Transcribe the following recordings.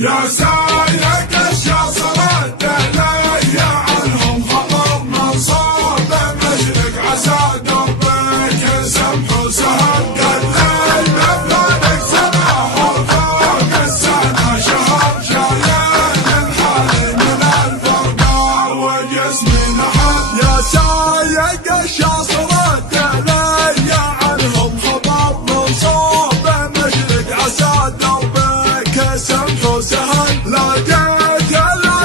يا سايق الشاصر الدليل عنهم خطر منصوب مشرق عسى دربك سمح وسهل قليل مفلك سنة وفوق السنة شهر شايل الحالي من الفرقة وجسم نحل. يا سايق الشاصر الدليل عنهم خطر منصوب مشرق عسى دربك سمح وسهل لقيت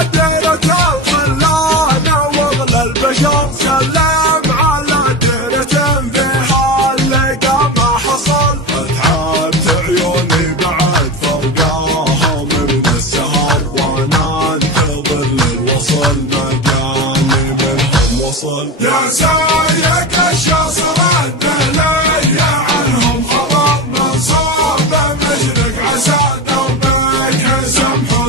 الديرة الخلانة واغلى البشر سلم على ديرة فيها اللقى ما حصل. اتعبت عيوني بعد فرقاها من السهر وانا انتظر للوصل ما جاني منهم وصل. يا سايق الشاصر الدليل عنهم خبر منصوب مشرق عسى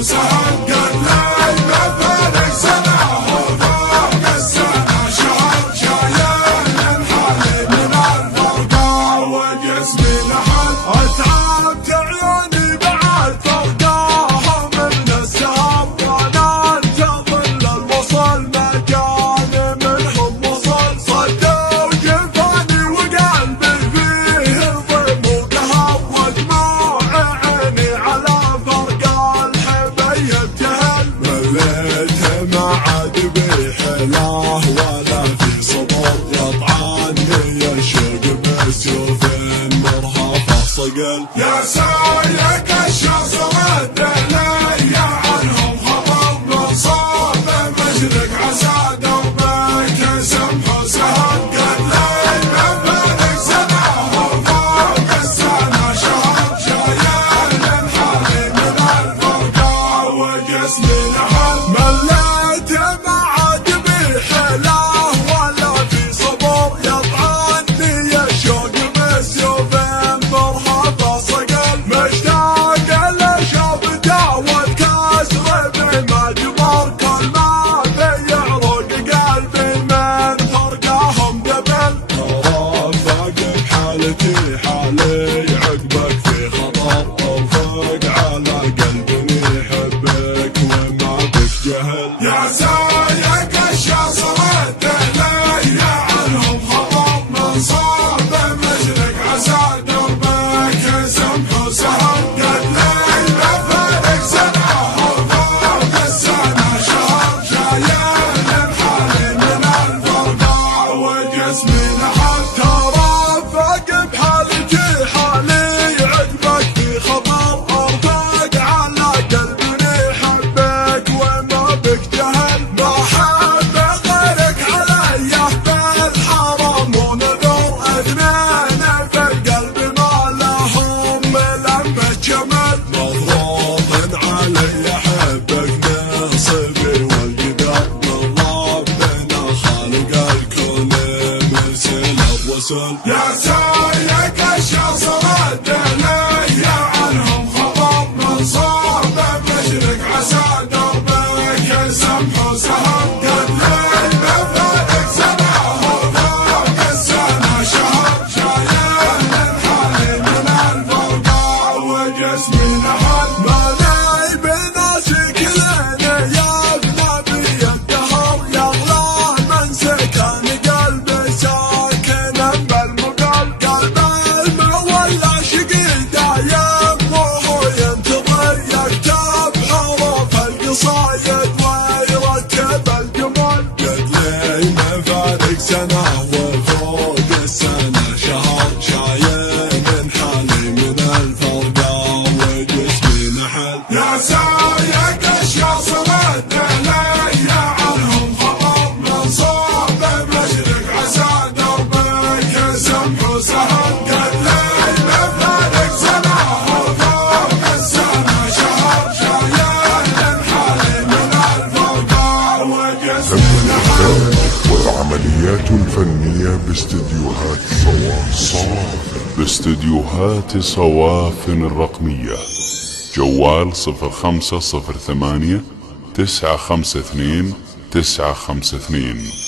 سهل قليل مفلك سنة وفوق السنة شهر شايل الحالي من الفرقة وجسمي نحل. اتعبت عيوني بعد فرقاها من السهر وانا انتظر للوصل ما جاني منهم وصل. صدوا جفاني وقلبي فيه ضيم وقهر ودموع عيني على فرقة مليته ما عاد بحلاه ولا في صبر يطعني الشوق بسيوف مرهفه صقل. يا سايق الشاصر الدليل عنهم خبر منصوب مشرق عسى دربك سمح وسهل قليل مفلك سنة وفوق السنة شهر شايل الحالي من الفرقة وجسمي نحل. مليته ما عاد بحلاه ولا في صبر يطعني الشوق بسيوف مرهفه صقل. مشتاق لشوفته والكسر بما جمر كل ما بيعرق قلبي من فرقاهم قبل. رافق بحالتي حالي عقبك في خطر ارفق على قلبي يحبك وما بك جهل. يا سايق الشاصر الدليل عنهم خطر منصوب مشرق عسى دربك سمح وسهل قليل مفلك سنة وفوق السنة شهر شايل الحالي من الفرقة وجسمي نحل. ترافق بحالتي حالي عقبك في خطر ارفق على قلبي يحبك وما بك جهل. ما حب غيرك علي بالحرام ونذر اثنين في القلب ما لهم لمة جمل. مضروب علي احبك نصبي والقدر من ربنا خالق الكون مرسل الرسل. يا سايق الشاصر الدليل عنهم خبر منصوب مشرق عسى دربك سمح وسهل قليل مفلك سنة وفوق السنة شهر شايل الحالي من الفرقة وجسمي نحل. مالي بناسي كلنا يفنى بي الدهر يغلى من سكن قلبي ساكنا بالمقل. قلب المولى شقي دايم وهو ينتظر يكتب حروف القصايد ويرتب الجمل. قد لي مفارق سنة وفوق السنة شهر شايل حالي من الفرقة وجسمي نحل. يا سايق الشاصر الدليل عنهم خبر منصوب مشرق عسى دربك سمح وسهل قليل مفلك سنة وفوق السنة شهر شايل الحالي من الفرقة وجسمي نحل. والعمليات الفنية باستديوهات صوافن الرقمية. جوال 0508 952 952.